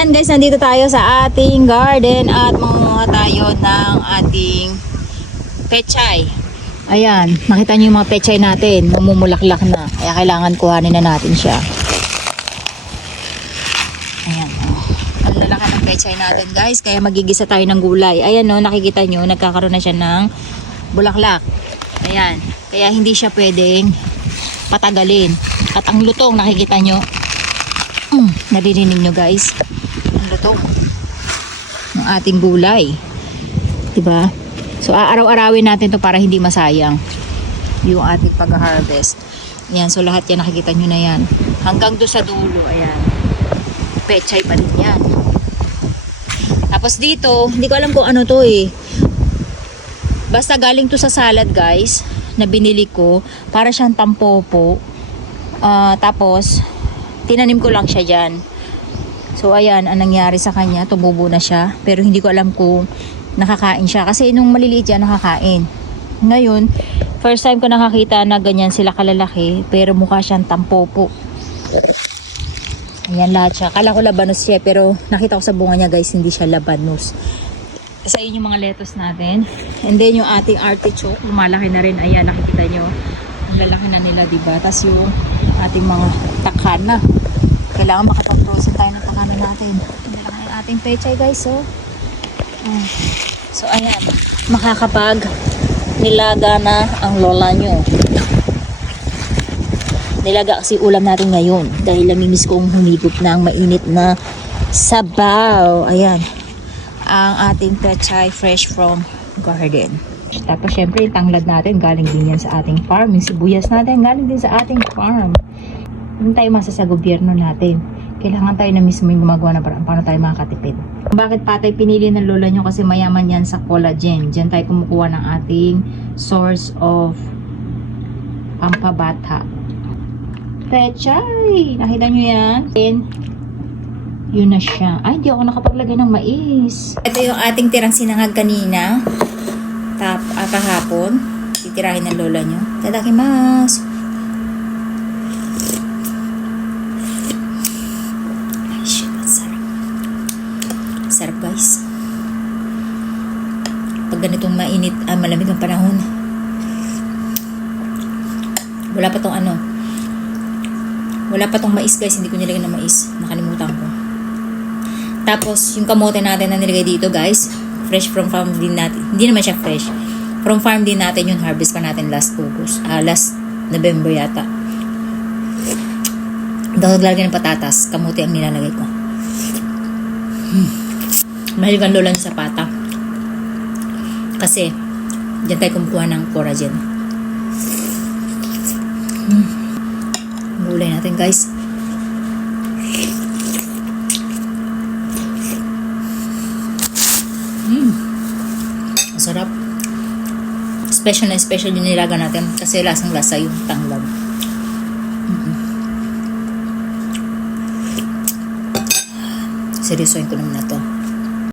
ayan guys, nandito tayo sa ating garden at mangunguha tayo ng ating pechay. Ayan, makita nyo yung mga pechay natin, mamumulaklak na. Kaya kailangan kuhanin na natin siya. Ayan, ang lalaki ng pechay natin guys, kaya magigisa tayo ng gulay. Ayan no, nakikita nyo, nagkakaroon na siya ng bulaklak. Ayan, kaya hindi siya pwedeng patagalin. At ang lutong, nakikita nyo, naririnig nyo guys, ang lutong ng ating gulay, diba? So aaraw-arawin natin to para hindi masayang yung ating pag-harvest. Ayan, so lahat yan nakikita nyo na yan hanggang doon sa dulo. Ayan, pechay pa din yan. Tapos dito, hindi ko alam kung ano to eh, basta galing to sa salad guys na binili ko, para siyang tampopo. Tapos tinanim ko lang siya dyan. So ayan, ang nangyari sa kanya, tumubo na siya, pero hindi ko alam kung nakakain siya, kasi nung maliliit yan nakakain. Ngayon, first time ko nakakita na ganyan sila kalalaki, pero mukha siyang tampopo. Ayan lahat siya, kala ko labanos siya, pero nakita ko sa bunga niya guys, hindi siya labanos. Sa yung mga lettuce natin, and then yung ating artichoke, lumalaki na rin. Ayan, nakikita nyo, ang lalaki na nila, diba? Tas yung ating mga takana, kailangan makapag-frozen tayo ng takana natin. Ang lalaki yung ating pechay guys, so so ayan, makakapag nilaga na ang lola nyo. Nilaga kasi ulam natin ngayon, dahil namimiss kong humigop ng mainit na sabaw. Ayan, ang ating pechay fresh from garden. Tapos syempre yung tanglad natin galing din yan sa ating farm. Yung sibuyas natin galing din sa ating farm. Hindi tayo masa sa gobyerno natin. Kailangan tayo na mismo yung gumagawa ng paraan paano tayo makakatipid. Bakit patay pinili ng lola nyo? Kasi mayaman yan sa collagen. Diyan tayo kumukuha ng ating source of pampabata. Pechay! Nakita nyo yan? Yun na siya. Ay, hindi ako nakapaglagay ng mais. Ito yung ating tirang sinangag kanina. Kahapon. Titirahin ng lola nyo. Tadakimasu. Ay, shit. Sarap. Sarap, guys. Pag ganitong mainit, malamig ang panahon. Wala pa tong wala pa tong mais, guys. Hindi ko nilagay ng mais. Nakalimutan ko. Tapos, yung kamote natin na nilagay dito, guys, fresh from farm din natin. Hindi naman siya fresh. From farm din natin yung harvest pa natin last August. Last November yata. Dahil lalagyan ng patatas, kamote ang nilalagay ko. Mahilig ang lola sa pata. Kasi, dyan tayo kumukuha ng collagen. Gulay natin, guys. Masarap. Special na special yung nilaga natin kasi lasang lasa yung tanglad. Seryosoin ko naman na to.